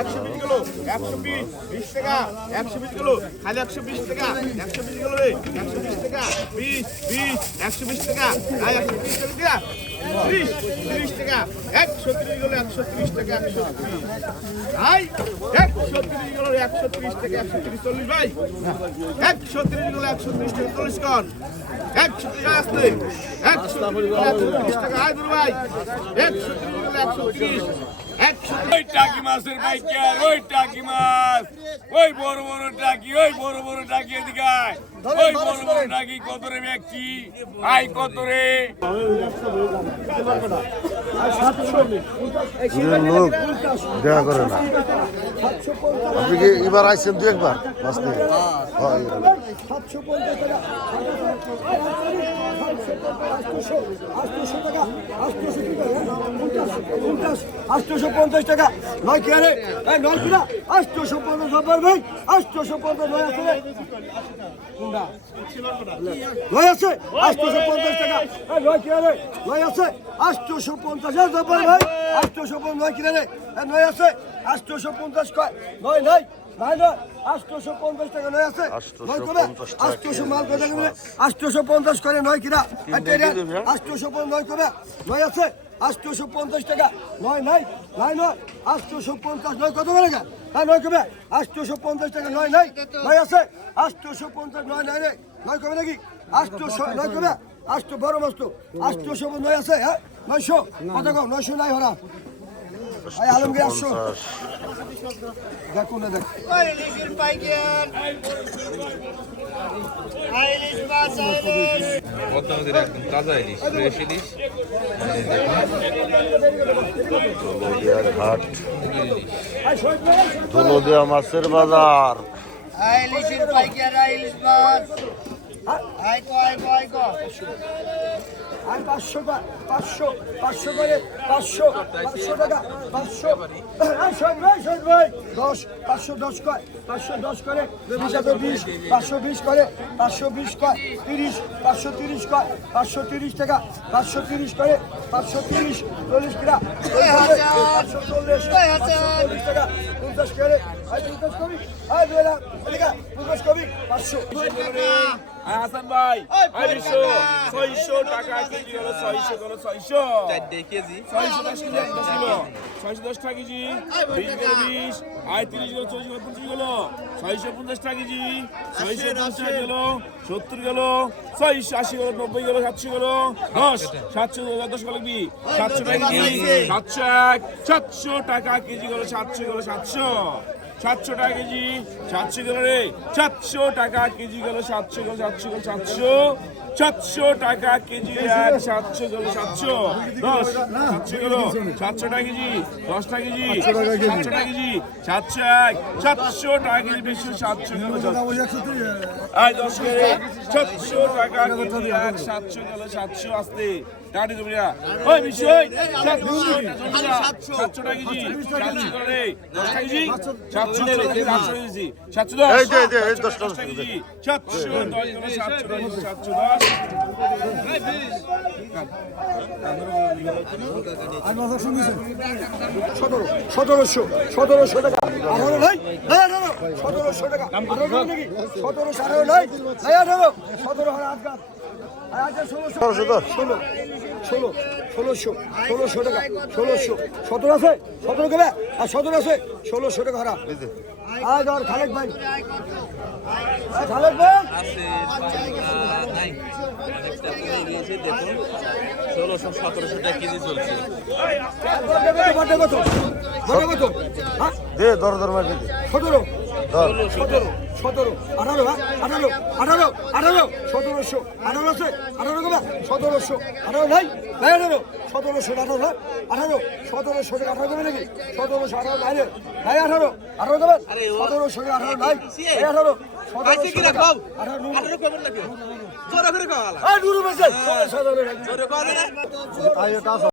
একশো বিশ গেলো একশো বিশ বিশ টাকা, একশো বিশ গেলো খালি একশো বিশ টাকা, একশো বিশ রে, একশো বিশ টাকা, বিশ বিশ, একশো বিশ টাকা আর একশো বিশ টাকা ত্রিশ ত্রিশ টাকা, একশো ত্রিশ গেলো একশো টাকা, একশো ত্রিশ। ভাই, একশো ত্রিশ একশো ত্রিশ টাকা, একশো ত্রিশ, চল্লিশ একশো ত্রিশ একশো টাকা, চল্লিশ কন। একশো টাকা একশো ত্রিশ। ওই টাকি মাছের পাইকার ওই টাকি মাছ। ওই বড় বড় টাকি ওই বড় বড় টাকি এদিকে ওই বড় বড় টাকি কত রে ব্যক্তি আই কত রে? লোক দেখা করে না। আপনি কি এবার আইছেন দু একবার? মাছ সাতশো পঞ্চাশ আটশোশো পঞ্চাশ টাকা নয় কি আরে নয় কিনা আটশোশো পঞ্চাশ হবে ভাই আটশোশো পঞ্চাশ নয় আছে নয় আছে আটশোশো পঞ্চাশ টাকা নয় কি আরে নয় আছে আটশোশো পঞ্চাশ হাজার ভাই আটশোশো পঞ্চাশ নয় কিনা রে নয় আছে আটশোশো পঞ্চাশ কয় নয় নয় আটশোশো পঞ্চাশ টাকা নয় আছে। নয় করে 850 টাকা আটশোশো মাল করে দেবে পঞ্চাশ করে নয় কিনা? আটশোশো পঞ্চাশ নয় করে নয় আছে? আটশোশো পঞ্চাশ টাকা। নয় নয় নয় নয়? আটশোশো পঞ্চাশ নয় কত করে হ্যাঁ নয় কবে? আটশোশো পঞ্চাশ টাকা নয় নয় নয় আছে? আটশোশো পঞ্চাশ নয় নয় রে। নয় কবে নাকি? আটশোশো নয় কবে? আটশো বড় মাস তো। আটশোশো নয় আছে? হ্যাঁ নয়শো। কত কম? নয়শো নাই হরা এই আলমগীর আটশো দেখ কোনে দেখ ইলিশের পাইকার ইলিশ মাছ ইলিশ পদ্মা নদীর একদম তাজা ইলিশ ফ্রেশ ইলিশ দোলদিয়া ঘাট দোলদিয়া মাছের বাজার ইলিশের পাইকার ইলিশ মাছ আই কো আই কো আই আর পাঁচশো টাকা পাঁচশো পাঁচশো করে পাঁচশো পাঁচশো টাকা পাঁচশো। শোন ভাই শোন ভাই। দশ পাঁচশো দশ কয় পাঁচশো দশ করে। হাতে বিশ পাঁচশো বিশ করে পাঁচশো বিশ কয় তিরিশ পাঁচশো তিরিশ কয় পাঁচশো তিরিশ টাকা পাঁচশো তিরিশ করে পাঁচশো তিরিশ চল্লিশ কিনা পাঁচশো চল্লিশ চল্লিশ টাকা পঞ্চাশ করে। পঞ্চাশ কবি। পঞ্চাশ কবি পাঁচশো। হাসান ভাই। আয় বিশো ছয়শো টাকা কেজি হলো ছয়শো হলো ছয়শো। কেজি। ছয়শো দশ কেজি দশ কিলো ছয়শো দশ টাকা কেজি। বিশ গেলো বিশ আয় তিরিশ গেলো চল্লিশ গেলো পঞ্চাশ গেলো ছয়শো পঞ্চাশ টাকা কেজি। ছয়শো পঞ্চাশ গেলো সত্তর গেলো ছয়শো আশি গেলো নব্বই গেলো সাতশো গেলো দশ সাতশো দশ গেলো কি? সাতশো টাকা কেজি। সাতশো এক সাতশো টাকা কেজি গেলো সাতশো গেলো সাতশো। সাতশো টাকা কেজি সাতশো গেল রে। সাতশো টাকা কেজি গেল সাতশো গেল সাতশো গেল সাতশো। সাতশো টাকা কেজি এক সাতশো গেল সাতশো। দশ সাতশো গেল। সাতশো টাকা কেজি দশ টাকা কেজি সাতশো টাকা কেজি। সাতশো এক সাতশো টাকা কেজি বেশি সাতশো গেল আয় দশ গেলে সাতশো টাকা কেজি এক সাতশো গেল সাতশো আসতে। ওই বিষয় সাতশো সাতশো টাকা কেজি। সাতশো গেল রে দশ টাকা কেজি সাতশো সতেরোশো সতেরোশো টাকা। আঠারো নাই? আঠারো। সতেরোশো টাকা। আঠারো নাকি? সতেরোশো আঠারো নাই? আঠারো। সতেরো হাজার আট গাছ ষোলোশো। ষোলো ষোলো। ষোলোশো ষোলোশো টাকা ষোলোশো সতেরো আছে সতেরো কেবে আর সতেরো আছে ষোলোশো টাকা হারা আয় ধর খালেক ভাই খালেক ভাই ষোলোশো সতেরোশো টাকা কেজি চলছে কত হ্যাঁ দে দর দর সতেরো সতেরো সতেরো আঠারো হ্যাঁ আঠারো আঠারো আঠারো সতেরোশো আঠারো আছে আঠারো কবে সতেরোশো আঠারো নাই নাই আঠারো সতেরোশো আঠারো হ্যাঁ আঠারো সতেরোশো থেকে আঠারো কবে নাকি? সতেরোশো আঠারো নাই নাই আঠারো আঠারো কবে সতেরোশো থেকে আঠারো নাই নাই আঠারো টাকা আঠারো